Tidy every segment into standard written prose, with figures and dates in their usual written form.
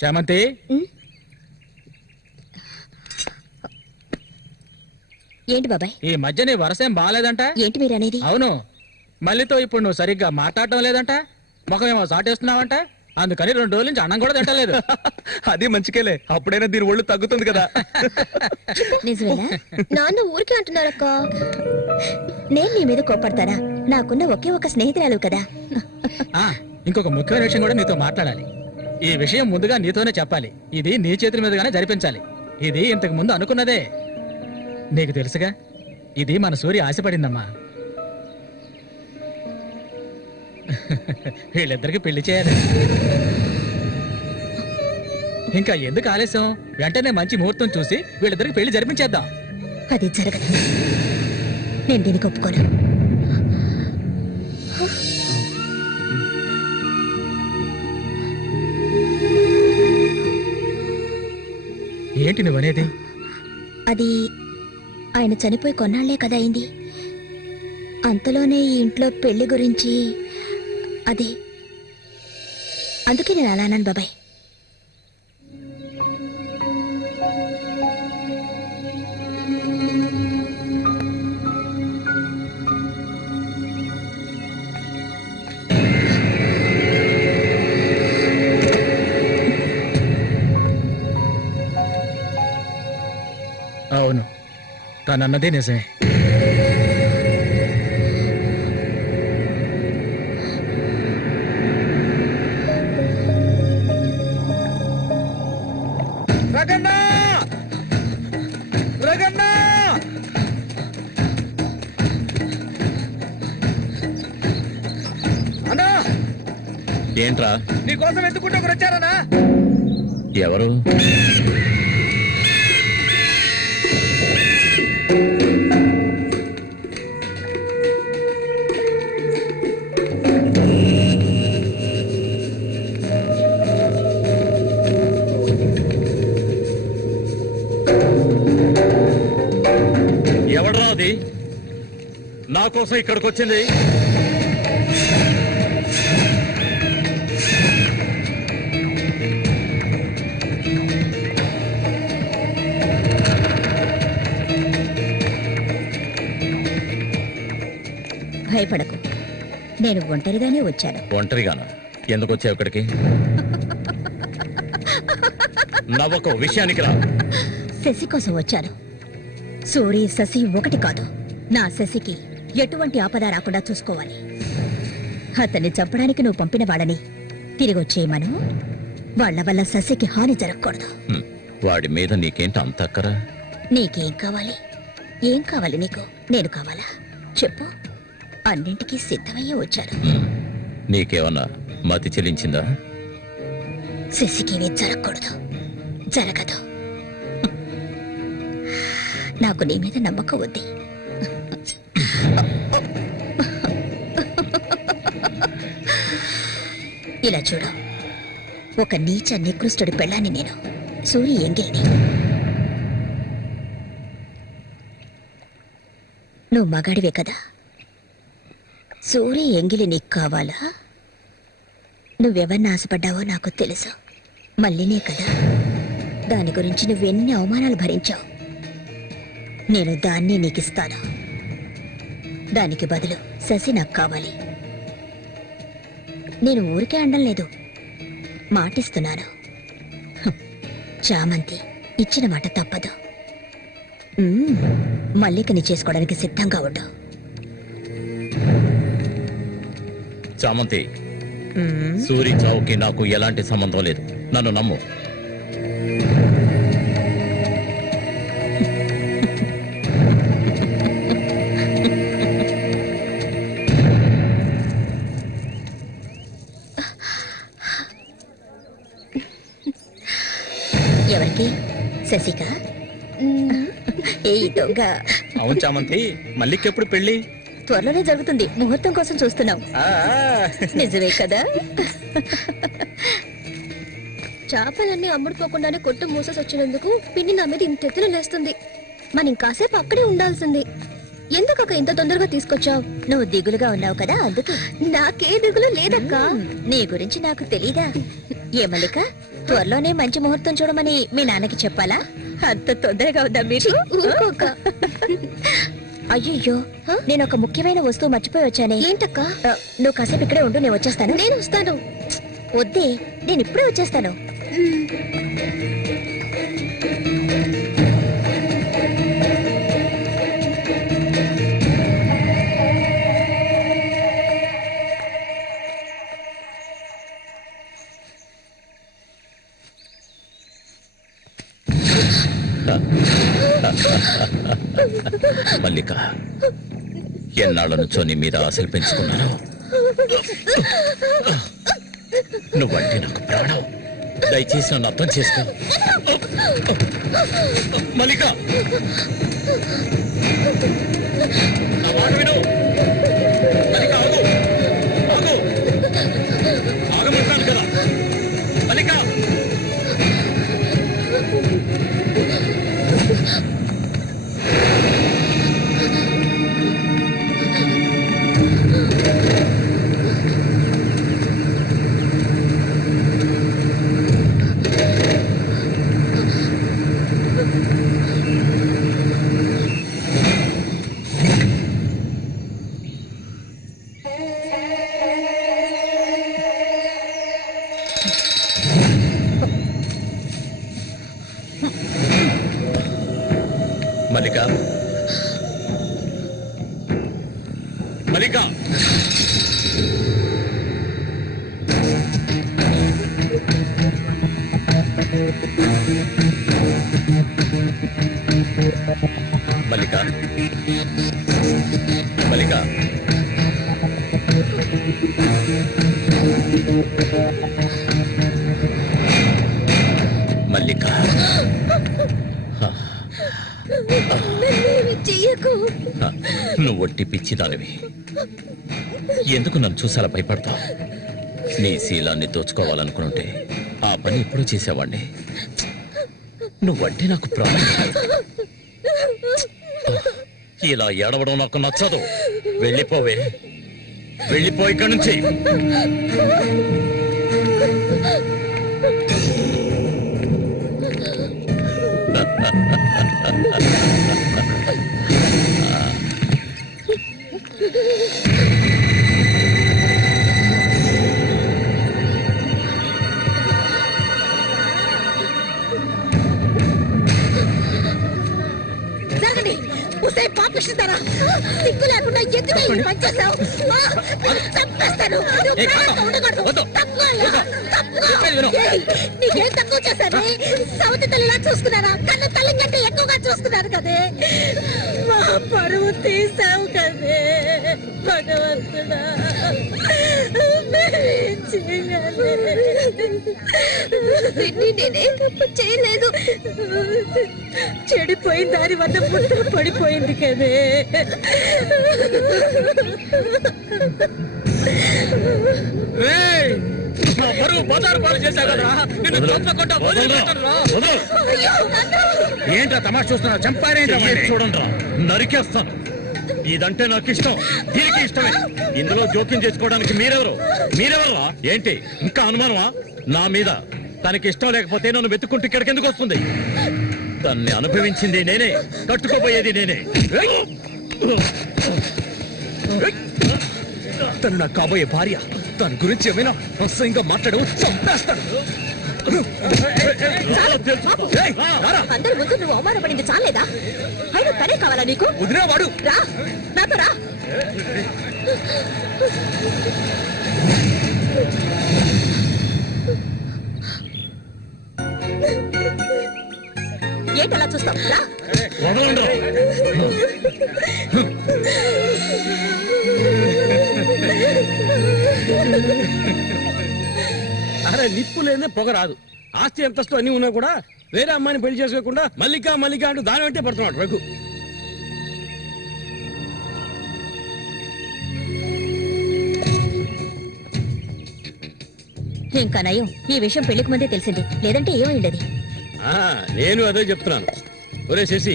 చామంతి, ఏంటి బాబాయ్? ఈ మధ్య నీ వరసేం బాగాలేదంట. ఏంటి మీరు అనేది? అవును, మళ్ళీతో ఇప్పుడు నువ్వు సరిగ్గా మాట్లాడటం లేదంట, ముఖమేమో సాటేస్తున్నావంట, అందుకని 2 రోజుల నుంచి అన్నం కూడా తింటలేదు. అది మంచికేలే, అప్పుడైనా దీని ఒళ్ళు తగ్గుతుంది కదా. నిజమేనా? నాన్న ఊరికే అంటున్నారక్క. నేను నీ మీద కోపడతానా? నాకున్న ఒకే ఒక స్నేహితురాలు కదా. ఇంకొక ముఖ్యమైన విషయం కూడా నీతో మాట్లాడాలి. ఈ విషయం ముందుగా నీతోనే చెప్పాలి. ఇది నీ చేతుల మీదుగానే జరిపించాలి. ఇది ఇంతకు ముందు అనుకున్నదే, నీకు తెలుసుగా. ఇది మన సూర్య ఆశపడిందమ్మా. వీళ్ళిద్దరికి పెళ్లి చేయాలి. ఇంకా ఎందుకు ఆలస్యం? వెంటనే మంచి ముహూర్తం చూసి వీళ్ళిద్దరికి పెళ్లి జరిపించేద్దాం. అది జరగదు. నేను దీనికి ఒప్పుకోను. ఏంటి నువ్వనేది? అది ఆయన చనిపోయి కొన్నాళ్లే కదా అయింది. అంతలోనే ఈ ఇంట్లో పెళ్లి గురించి అదే, అందుకే నేను అలా అన్నాను బాబాయ్. అవును, తనన్నదే నిజమే. ఏంట్రా? నీకోసం ఎందుకుంటే ఒకరు వచ్చారనా? ఎవరు? ఎవడ్రా అది నా కోసం ఇక్కడికి వచ్చింది? భయపడకు, నేను ఒంటరిగానే వచ్చాను. ఒంటరిగానా? ఎందుకు వచ్చావు ఇక్కడికి? నవ్వకు, విషయానికి రా. శశి కోసం వచ్చాను. సూరి శశి ఒకటి కాదు. నా శశికి ఎటువంటి ఆపద రాకుండా చూసుకోవాలి. అతన్ని చంపడానికి నువ్వు పంపిన వాళ్ళని తిరిగి వచ్చేయమను. వాళ్ల వల్ల శశికి హాని జరగకూడదు. వాడి మీద నీకేంటి అంత అక్కరా? నీకేం కావాలి? ఏం కావాలి నీకు? నేను కావాలా? చెప్పు. అన్నింటికీ సిద్ధమయ్యే వచ్చాను. నీకేమన్నా మతి చెల్లించిందా? శశికి జరగకూడదు, జరగదు. నాకు నీ మీద నమ్మకం ఉంది. ఇలా చూడు, ఒక నీచ నికృష్టుడి పెళ్ళాన్ని నేను, సూరి ఎంగిల్ని. నువ్వు మగాడివే కదా. సూరి ఎంగిలి నీకు కావాలా? నువ్వెవరిని ఆశపడ్డావో నాకు తెలుసు. మళ్ళీనే కదా. దాని గురించి నువ్వెన్ని అవమానాలు భరించావు. నేను దాన్ని నీకిస్తాను. దానికి బదులు శశి నాకు కావాలి. నేను ఊరికే అండం లేదు, మాటిస్తున్నాను. చామంతి ఇచ్చిన మాట తప్పదు. మల్లికని చేసుకోవడానికి సిద్ధంగా ఉండు. చామంతి, సూరి చావుకి నాకు ఎలాంటి సంబంధం లేదు. నన్ను నమ్ము. ఎవరికి? శశిక? ఏ దొంగ. అవును చామంతి, మల్లికెప్పుడు పెళ్లి? త్వరలోనే జరుగుతుంది. ముహూర్తం కోసం చూస్తున్నాం. నిజమే కదా? చేపలన్నీ అమ్ముడుపోకుండానే కొట్టు మూసేసి వచ్చినందుకు పిన్ని నా మీద ఇంత ఎత్తున లేస్తుంది. మనం ఇంకాసేపు అక్కడే ఉండాల్సింది. ఎందుకక్క ఇంత తొందరగా తీసుకొచ్చావు? నువ్వు దిగులుగా ఉన్నావు కదా, అందుకే. నాకే దిగులు లేదక్కా. నీ గురించి నాకు తెలీదా? ఏ మల్లిక, త్వరలోనే మంచి ముహూర్తం చూడమని మీ నాన్నకి చెప్పాలా? అంత తొందరగా ఉందా మీరు? ఊరుకోక. అయ్యయ్యో, నేను ఒక ముఖ్యమైన వస్తువు మర్చిపోయి వచ్చానే. ఏంటక్క? నువ్వు కాసేపు ఇక్కడే ఉండు, నేను వచ్చేస్తాను. నేను వస్తాను. వద్దే, నేను ఇప్పుడే వచ్చేస్తాను. మల్లిక, ఎన్నాళ్ళ నుంచో నీ మీద ఆశలు పెంచుకున్నాను. నువ్వంటే నాకు ప్రాణం. దయచేసి నన్ను అర్థం చేసుకో. మల్లిక, నా మాట విను. మల్లిక, ఆగు, ఆగు, ఆగమంటాను కదా. మల్లిక, మల్లిక, మల్లిక, మల్లిక, మల్లిక, మల్లిక, చెయ్యకు. నువ్వు ఒట్టి పిచ్చిదానివి. ఎందుకు నన్ను చూసాలా భయపడతావు? నీ శీలాన్ని దోచుకోవాలనుకుంటే ఆ పని ఇప్పుడు చేసేవాడిని. నువ్వంటే నాకు ప్రాణం. ఇలా ఏడవడం నాకు నచ్చదు. వెళ్ళిపోవే, వెళ్ళిపో ఇక్కడి నుంచి. జరగండి. ఉసే పాపిస్తారా? సిగ్గు లేకుండా ఎందుకు ఈ పని చేశావు? చంపేస్తాను. నువ్వు ప్రాణంగా ఉండకూడదు. తప్పుకోవాలా? తప్పుకో. ఏయ్, నీకేం తక్కువ చేశాను? సౌతి తల్లిలా చూసుకున్నారా? కన్ను తల్లి కంటే ఎక్కువగా చూసుకున్నారు కదే. మా పరువు తీసావు కదే భగవంతుడా. మేమేం చేయాలి? నేనే తప్పు చేయలేదు. చెడిపోయిన దాని వల్ల పుట్టు పడిపోయింది కదే. నా పరువు బజారు పాలు చేశావు కదా. నిన్ను దోచుకుంటా వదిలిపెట్టనురా. ఏంట్రా తమాషా చూస్తున్నావు? చంపారేంట్రా? చూడండి రా, నరికేస్తాను. ఇదంటే నాకు ఇష్టం, దీనికి ఇష్టమే. ఇందులో జోక్యం చేసుకోవడానికి మీరెవరా? ఏంటి ఇంకా అనుమానమా నా మీద? తనకి ఇష్టం లేకపోతే నన్ను వెతుక్కుంటూ ఇక్కడికి ఎందుకు వస్తుంది? తన్ని అనుభవించింది నేనే, కట్టుకోబోయేది నేనే. తను నాకు కాబోయే భార్య. తన గురించి ఏమైనా అసహ్యంగా మాట్లాడు, చంపేస్తాను. అందరి ముందు నువ్వు అవమానపడింది చాలేదా? అయినా తనే కావాలా నీకు? వదిలేవాడు. రా, నాతో రా. ఏంటలా చూస్తావు రా. వదలండి. అరే నిప్పు లేదే పొగ రాదు. ఆస్తి అంతస్తు అన్ని ఉన్నా కూడా వేరే అమ్మాయిని పెళ్లి చేసుకోకుండా మల్లిక మల్లిక అంటూ దాని వెంటే పడుతున్నాడు రఘు. ఇంకా నయం ఈ విషయం పెళ్లికి ముందే తెలిసింది, లేదంటే ఏమైండేది. నేను అదే చెప్తున్నాను. ఒరే శశి,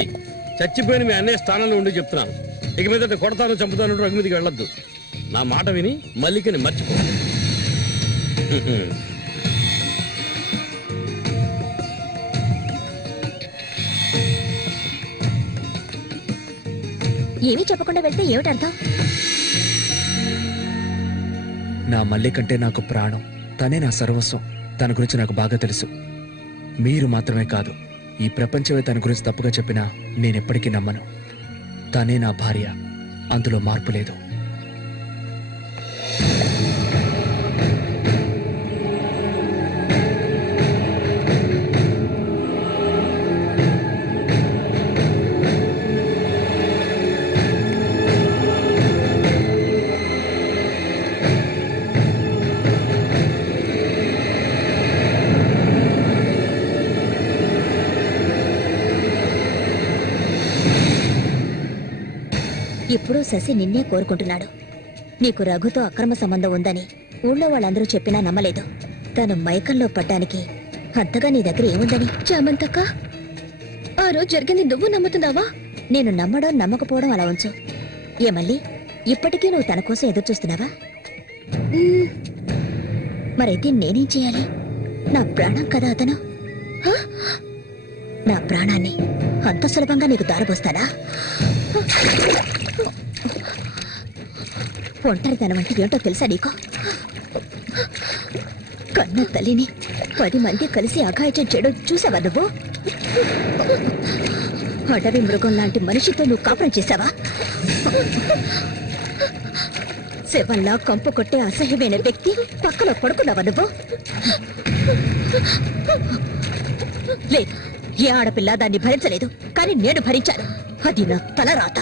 చచ్చిపోయిన మీ అన్నయ్య స్థానంలో ఉండి చెప్తున్నాను, ఇక మీద కొడతాను చంపుతాను రఘు మీదకి వెళ్ళొద్దు. నా మాట విని మల్లికని మర్చిపో. ఏమీ చెప్పకుండా వెళ్తే ఏమిటి అర్థం? నా మల్లి కంటే నాకు ప్రాణం, తనే నా సర్వస్వం. తన గురించి నాకు బాగా తెలుసు. మీరు మాత్రమే కాదు, ఈ ప్రపంచమే తన గురించి తప్పుగా చెప్పినా నేనెప్పటికీ నమ్మను. తనే నా భార్య, అందులో మార్పు లేదు. ఇప్పుడు శశి నిన్నే కోరుకుంటున్నాడు. నీకు రఘుతో అక్రమ సంబంధం ఉందని ఊళ్ళో వాళ్ళందరూ చెప్పినా నమ్మలేదు. తను మైకంలో పడ్డానికి అంతగా నీ దగ్గర ఏముందని? చామంతక్క, ఆ రోజు జరిగింది నువ్వు నమ్ముతున్నావా? నేను నమ్మడం నమ్మకపోవడం అలా ఉంచు. ఏమల్లి, ఇప్పటికీ నువ్వు తన కోసం ఎదురు చూస్తున్నావా? మరైతే నేనేం చేయాలి? నా ప్రాణం కదా అతను. నా ప్రాణాన్ని అంత సులభంగా నీకు దారబోస్తానా? ఒంటరితనం అంటే ఏంటో తెలుసా నీకు? కన్న తల్లిని 10 మంది కలిసి అఘాయిత్యం చేయడం చూసావా నువ్వు? అడవి మృగం లాంటి మనిషితో నువ్వు కాపురం చేశావా? శవంలా కంపు కొట్టే అసహ్యమైన వ్యక్తి పక్కలో పడుకున్నావా నువ్వు? లేదు, ఏ ఆడపిల్ల దాన్ని భరించలేదు, కానీ నేను భరించాను. అది నా తలరాత.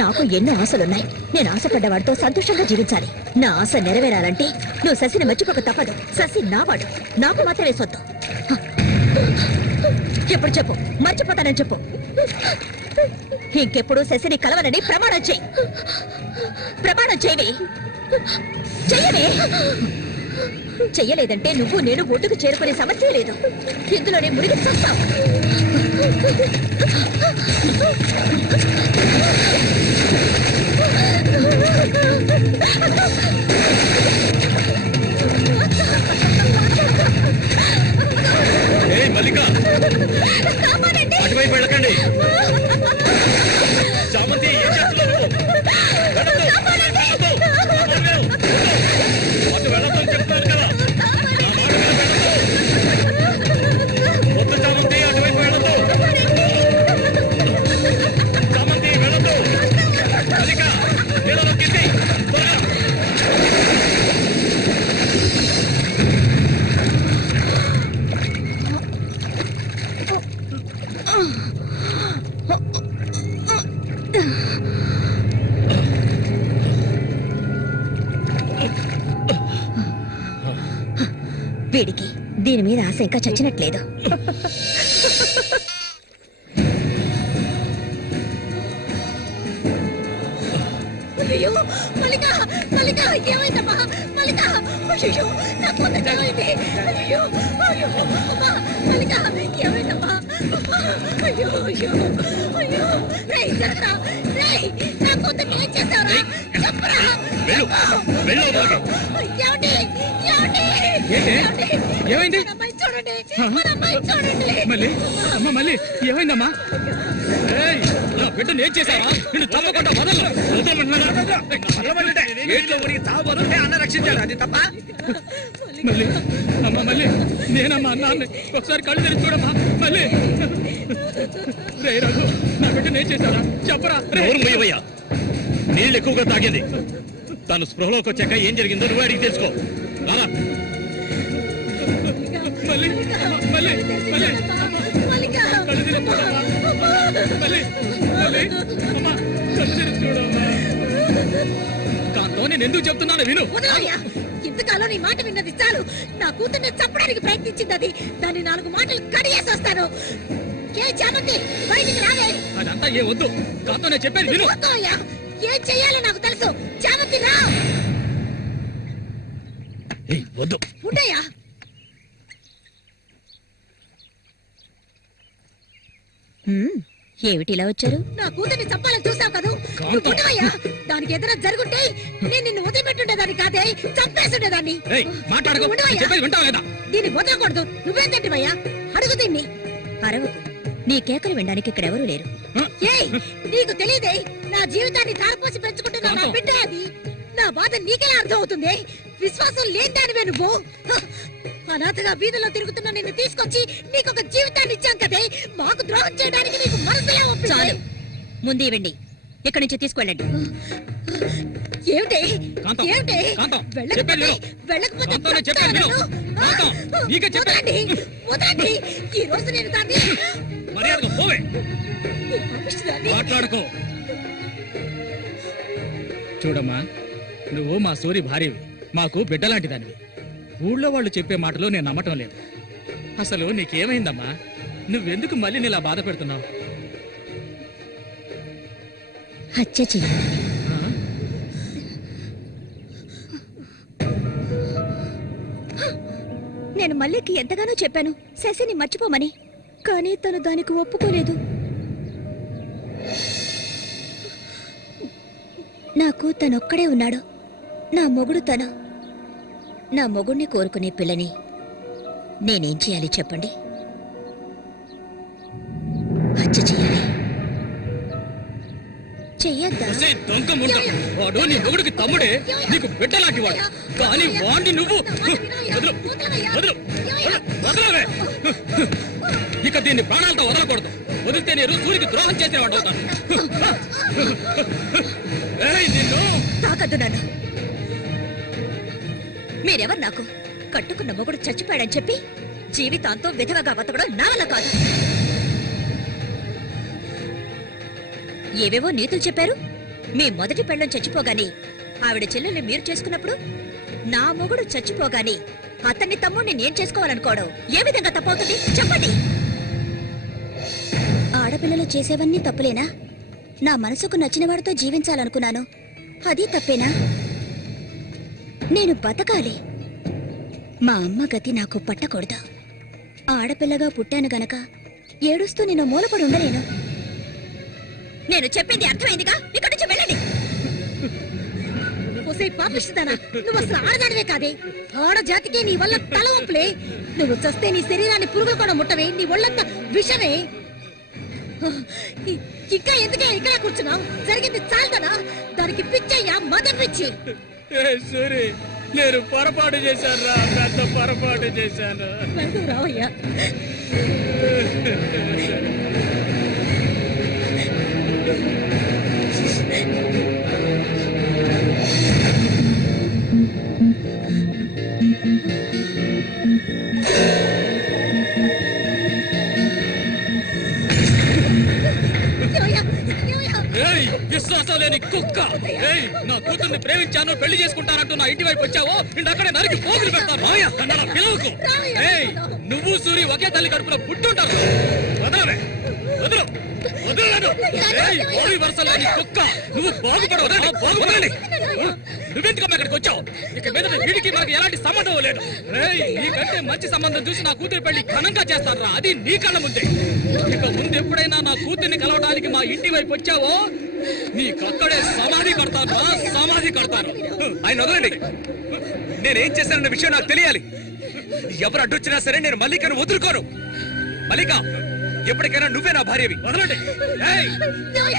నాకు ఎన్నో ఆశలున్నాయి. నేను ఆశపడ్డవాడితో సంతోషంగా జీవించాలి. నా ఆశ నెరవేరాలంటే నువ్వు శశిని మర్చిపోక తప్పదు. శశి నావాడు, నాకు మాత్రమే సొత్తు. ఎప్పుడు చెప్పు, మర్చిపోతానని చెప్పు. ఇంకెప్పుడు శశిని కలవనని ప్రమాణం చేయి. ప్రమాణం చేయవే, చెయ్యవే. చెయ్యలేదంటే నువ్వు నేను ఒడ్డుకు చేరుకునే సమస్య లేదు. ఇందులోనే మునిగి చస్తావు. మల్లిక, అటువైపు వెళ్ళకండి. చామంతి, ఏం చేస్తున్నావు నువ్వు? అటు వెళ్ళొద్దని చెప్తాను కదా. నా మాట వెళ్ళొద్దు. వద్దు చామంతి, అటువైపు వెళ్ళొద్దు. చామంతి వెళ్ళొద్దు. మల్లిక, నీళ్ళలో కింది త్వరగా. వీడికి దీని మీద ఆశ ఇంకా చచ్చినట్లేదు. అయ్యో మల్లిక, మల్లిక ఏమైందమ్మా? మల్లిక, అయ్యో నా కూతురు ఏమైంది? అయ్యో అయ్యో అమ్మా, మల్లిక ఏమైందమ్మా? అయ్యో అయ్యో అయ్యో, రేయ్ జరగరా, రేయ్ నా కూతురు ఏం చేశారా? చెప్పరా. వెళ్ళు, వెళ్ళు. ఏమండి, ఏమండి, ఏమైంది? మన అమ్మాయి చూడండి, మన అమ్మాయి చూడండి. మళ్ళీ అమ్మ, మళ్ళీ ఏమైందమ్మా? ఏయ్, నా బిడ్డను ఏం చేశావా? నిన్ను తప్పకుండా వదలను. మళ్ళీ అమ్మ, మళ్ళీ నేనమ్మా అన్నాన్ని ఒకసారి కళ్ళు తెరిచి చూడమ్మా. మళ్ళీ రే రఘు, నా బిడ్డను ఏం చేశారా? చెప్పరా. నోరు మూయవయ్యా. నీళ్ళు ఎక్కువగా తాగింది. తను స్పృహలోకి వచ్చాక ఏం జరిగిందో నువ్వు అడిగి తెలుసుకో. రారా. కాంతో నేను ఎందుకు చెప్తున్నాను విను. వదలయ్యా. ఇంతకాలం నీ మాట విన్నది చాలు. నా కూతుర్ని చంపడానికి ప్రయత్నించింది అది. దాన్ని 4 మాటలు కడిగేసి వస్తాను. ఏ చామంతి బయటికి రావే. అదంతా ఏ వద్దు. కాంతో నేను చెప్పేది విను. వదలయ్యా. ఏం చెయ్యాలో నాకు తెలుసు. చామంతి రా. ఏయ్, వద్దు. ఉండయ్యా. ఏమిటిలా వచ్చారు? నా కూతుర్ని చంపాలని చూసావు కదా. కాంతం. ఉండవయ్యా. దానికి ఏదైనా జరుగుంటే నేను నిన్ను వదిలిపెట్టుండేదాన్ని కాదే, చంపేసుండేదాన్ని. ఏయ్, మాట్లాడుకో. ఉండవయ్యా. నేను చెప్పేది వింటావా లేదా? దీన్ని వదలకూడదు. నువ్వేం తింటివయ్యా? అడుగు దీన్ని. అరవకు. నీ కేకలు వినడానికి ఇక్కడ ఎవరూ లేరు. ఏయ్, నీకు తెలియదే, నా జీవితాన్ని ధారపోసి పెంచుకుంటున్న నా కాంతం. బిడ్డ అది. నా బాధ నీకెలా అర్థం అవుతుంది? విశ్వాసం లేనిదానివే నువ్వు. అనాథగా వీధిలో తిరుగుతున్న నిన్ను తీసుకొచ్చి నీకొక జీవితాన్ని ఇచ్చాం కదే. మాకు ద్రోహం చేయడానికి నీకు మనసులో చాలు. ముందు ఇవ్వండి. ఇక్కడి నుంచి తీసుకెళ్ళండి. ఏమిటి? కాంతం. ఏమిటి? కాంతం. వెళ్ళకపోతే చెప్పేది విను. వెళ్ళకపోతే కాంతం, నేను చెప్పేది విను. కాంతం, నీకే చెప్పేది. వదలండి. వదలండి. ఈ రోజు నేను దాన్ని మర్యాదగా పోవే. ఈ పంపిస్తుందాన్ని. మాట్లాడుకో. చూడమ్మా, నువ్వు మా సూరి భార్యవి, మాకు బిడ్డలాంటి దానివి. ఊళ్ళో వాళ్ళు చెప్పే మాటలు నేను నమ్మటం లేదు. అసలు నీకేమైందమ్మా? నువ్వెందుకు మళ్ళీ నీలా బాధ పెడుతున్నావు? హత్య చెయ్యి. నేను మల్లికి ఎంతగానో చెప్పాను శశిని మర్చిపోమని, కానీ తను దానికి ఒప్పుకోలేదు. నాకు తనొక్కడే ఉన్నాడు. నా మొగుడు తను. నా మొగుడిని కోరుకునే పిల్లని నేనేం చేయాలి చెప్పండి? హత్య చెయ్యాలి. చెయ్యొద్దా? ఒసేయ్ దొంగ ముండ, వాడు నీ మొగుడికి తమ్ముడే, నీకు బిడ్డలాంటి వాడు. కానీ వాణ్ణి నువ్వు వదలు, వదలు, వదలవే. ఇక దీన్ని ప్రాణాలతో వదలకూడదు. వదిలితే నేను సూరికి ద్రోహం చేసిన వాడు అవుతాను. ఏయ్, నిన్ను తాకద్దు నన్ను. మీరెవరు నాకు? కట్టుకున్న మొగుడు చచ్చిపోయాడని చెప్పి జీవితాంతో విధవగా బతకడం నా వల్ల కాదు. ఏవేవో నీతులు చెప్పారు. మీ మొదటి పెళ్ళం చచ్చిపోగానే ఆవిడ చెల్లెల్ని మీరు చేసుకున్నప్పుడు, నా మొగుడు చచ్చిపోగానే అతన్ని తమ్ముడిని నేను చేసుకోవాలనుకోవడం ఏ విధంగా తప్పవుతుంది చెప్పండి? ఆడపిల్లలు చేసేవన్నీ తప్పులేనా? నా మనసుకు నచ్చిన వాడితో జీవించాలనుకున్నాను, అది తప్పేనా? నేను బతకాలి. మా అమ్మ గతి నాకు పట్టకూడదు. ఆడపిల్లగా పుట్టాను గనక ఏడుస్తూ నేను మూలపడి ఉండలేను. నేను చెప్పింది అర్థమైందిగా? ఇక్కడి నుంచి వెళ్ళండి. పాపిస్తుందానా? నువ్వు అసలు ఆడదానివే కాదే. ఆడజాతికే నీ వల్ల తల ఒప్పులే. నువ్వు చస్తే నీ శరీరాన్ని పురుగులు కూడా ముట్టవే. నీ ఒళ్ళంతా విషమే. ఇంకా ఎందుకే ఇక్కడ కూర్చున్నావు? జరిగింది చాలుదనా? దానికి పిచ్చయ్యా, మద పిచ్చి. సూరి, నేను పొరపాటు చేశాను రా, పెద్ద పొరపాటు చేశాను. రావయ్యా. ఏయ్, విశ్వాసం లేని కుక్క! ఏయ్, నా కూతుర్ని ప్రేమించాను, పెళ్లి చేసుకుంటానంటూ నా ఇంటి వైపు వచ్చావో ఇంటక్కడే నరికి పోగులు పెడతాను. నన్ను పిలవకు. ఏయ్, నువ్వు సూరి ఒకే తల్లి కడుపులో పుట్టుంటారు. వదలవే, వదలు, వదలలేదు. ఏయ్, బావి వరుస లేని కుక్క! నువ్వు బాగుపడవు, బాగుపడాలి. నువ్వెందుకమ్మా ఇక్కడికి వచ్చావు? ఇక మీద వీడికి నాకు ఎలాంటి సంబంధం లేదు. ఏయ్, నీకంటే మంచి సంబంధం చూసి నా కూతురి పెళ్లి ఘనంగా చేస్తారా? అది నీ కళ్ళ ముందే. ఇక ముందు ఎప్పుడైనా నా కూతుర్ని కలవడానికి మా ఇంటి వైపు వచ్చావో నీకక్కడే సమాధి కడతాను, సమాధి కడతాను. ఆయన వదలండి. నేనేం చేశానన్న విషయం నాకు తెలియాలి. ఎవరు అడ్డొచ్చినా సరే నేను మల్లికను వదులుకోను. మల్లిక, ఎప్పటికైనా నువ్వే నా భార్యవి. వదలండి. ఏయ్,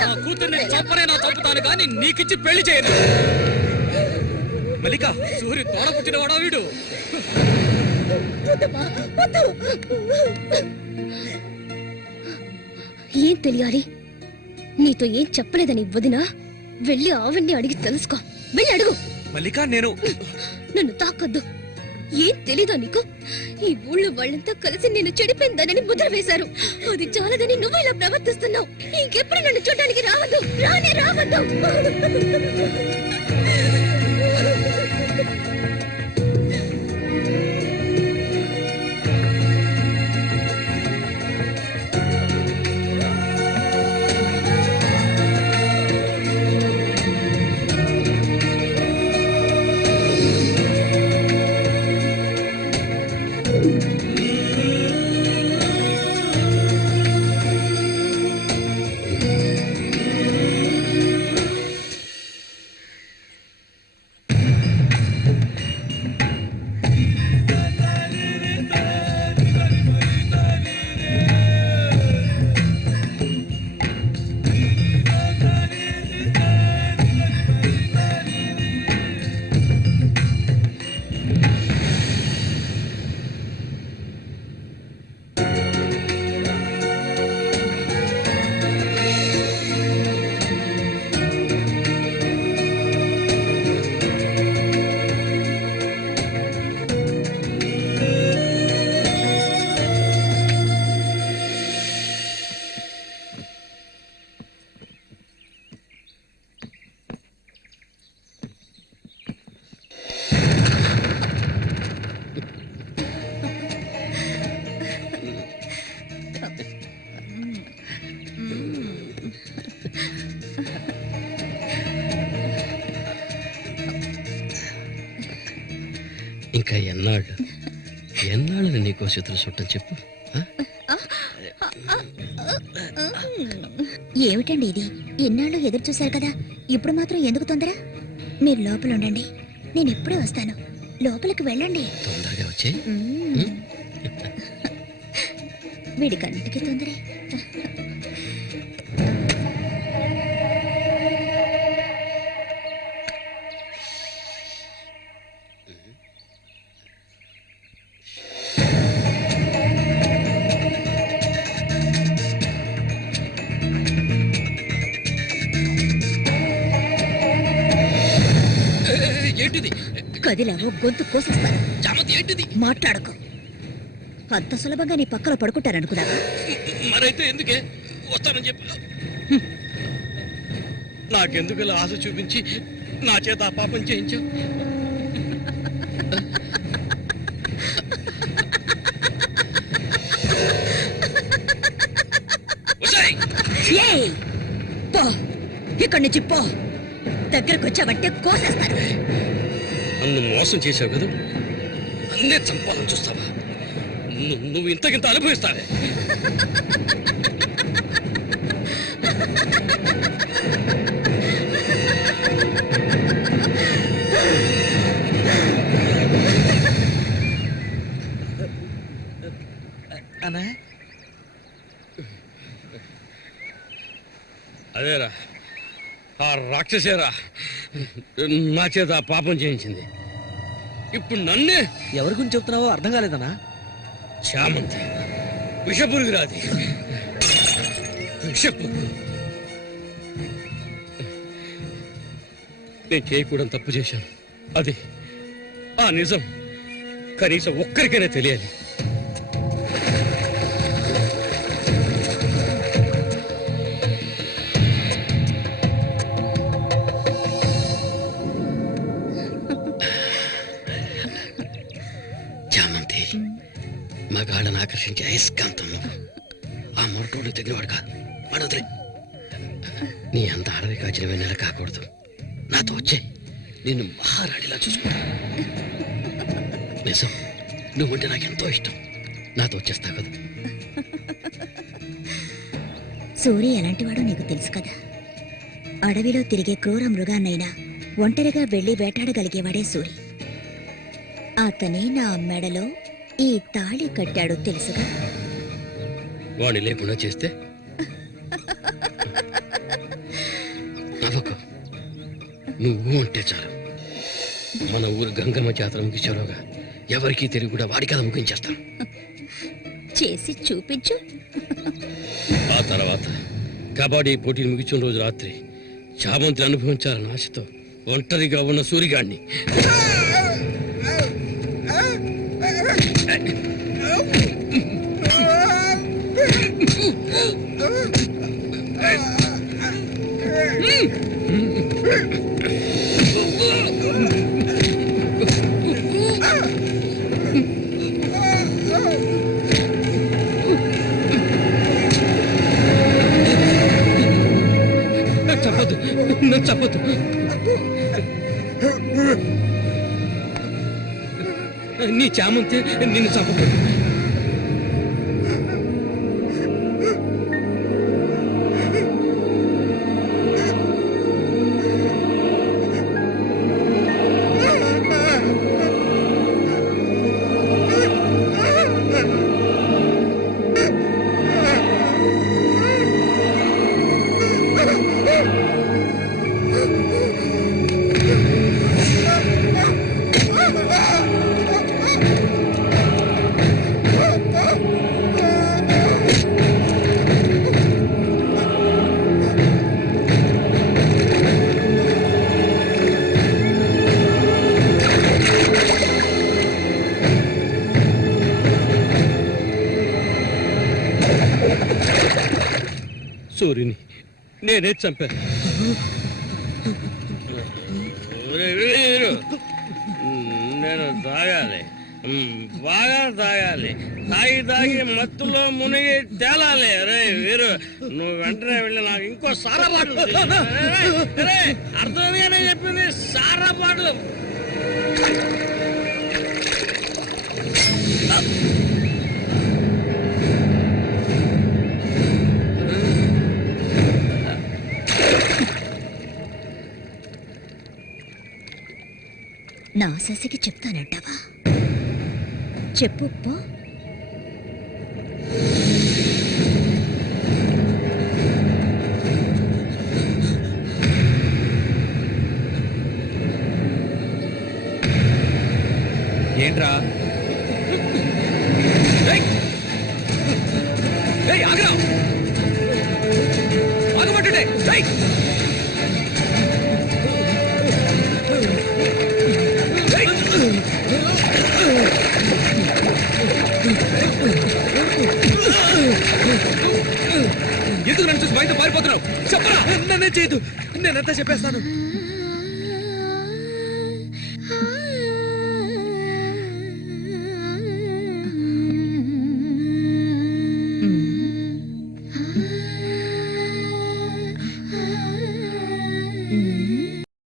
నా కూతుర్ని చంపనైనా చంపుతాను కానీ నీకిచ్చి పెళ్లి చేయను. మల్లిక, సూరి తోడ పుట్టిన వాడా వీడు? ఏం తెలియాలి? నీతో ఏం చెప్పలేదని వదినా? వెళ్ళి ఆవిడ్ని అడిగి తెలుసుకో. వెళ్ళి అడుగు. మల్లిక నేను నన్ను తాకొద్దు. ఏం తెలీదా నీకు? ఈ ఊళ్ళో వాళ్ళంతా కలిసి నేను చెడిపోయిందనని ముద్ర వేశారు. అది చాలదని నువ్వు ఇలా ప్రవర్తిస్తున్నావు. ఇంకెప్పుడు నన్ను చూడడానికి రావద్దు, రానే రావద్దు. ఇంకా ఎన్నాళ్ళని నీకో చిత్రం చుట్టం చెప్పు. ఏమిటండి ఇది? ఎన్నాళ్ళు ఎదురు చూశారు కదా, ఇప్పుడు మాత్రం ఎందుకు తొందర? మీరు లోపల ఉండండి, నేను ఎప్పుడే వస్తాను. లోపలికి వెళ్ళండి. తొందరగా వచ్చే. వీడికన్నిటికీ తొందరే. ఏంటిది? కదిలావో గొంతు కోసేస్తాను. చామంతి ఏంటిది? మాట్లాడకు. అంత సులభంగా నీ పక్కలో పడుకుంటారనుకున్నావా? మరైతే ఎందుకే వస్తానని చెప్పి నాకెందుకు ఇలా ఆశ చూపించి నా చేత ఆ పాపం చేయించా? ఏయ్! పో, ఇక్కడి నుంచి పో. దగ్గరకు వచ్చావంటే కోసేస్తాను. నన్ను మోసం చేసావు కదా, అన్నే చంపాలని చూస్తావా? నువ్వు ఇంతకింత అనుభవిస్తావే. అదేరా, ఆ రాక్షసేరా నా చేత ఆ పాపం చేయించింది. ఇప్పుడు నన్నే. ఎవరి గురించి చెప్తున్నావో అర్థం కాలేదనా? చామంతి విషపురుగురాది. విషపురుగు. నేను చేయకూడదు తప్పు చేశాను. అది ఆ నిజం కనీసం ఒక్కరికైనా తెలియాలి. చామంతి మగాళ్ళని ఆకర్షించే అయస్కాంతం నువ్వు. ఆ మొరటోడు తగినవాడు కాదు. అడవదులే. నీ అంత అడవి కాచిన వెన్నెల కాకూడదు. నాతో వచ్చే నిన్ను మహారాణిలా చూసుకుంటా. నిజం, నువ్వుంటే నాకెంతో ఇష్టం. నాతో వచ్చేస్తావు కదా. సూర్య ఎలాంటివాడో నీకు తెలుసు కదా. అడవిలో తిరిగే క్రూర మృగాన్నైనా ఒంటరిగా వెళ్లి వేటాడగలిగేవాడే సూరి. అతనే నా మెడలో ఈ తాళి కట్టాడు తెలుసుగా. వాణ్ణి లేకుండా చేస్తే నవ్వకు. నువ్వు ఉంటే చాలు. మన ఊరు గంగమ్మ జాతర ముగించేలోగా ఎవరికీ తెలివి కూడా వాడి కథ ముగించేస్తాం. చేసి చూపించు. ఆ తర్వాత కబడ్డీ పోటీలు ముగించిన రోజు రాత్రి చామంతి అనుభవించాలన్న ఆశతో ఒంటరిగా ఉన్న సూరిగాడిని. చెప్పద్దు, నన్ను చెప్పద్దు. నీ చామంతి నిన్ను చంపదు. సూర్యుని నేనే చంపాను. నేను తాగాలి, బాగా తాగాలి. తాగి తాగి మత్తులో మునిగి తేలాలి. అరే వీరు, నువ్వు వెంటనే వెళ్ళి నాకు ఇంకో సారా బాటలు అర్థంగానే చెప్పింది. సారా బాటలు నా శశికి చెప్తానంటావా? చెప్పు పో. ఏంట్రా? ఆగరా, ఆగమంటుంటే. ఎందుకు నన్ను చూసి బయట పారిపోతున్నావు? చెప్పరా. నన్నే చేయదు, నేనంతా చెప్పేస్తాను.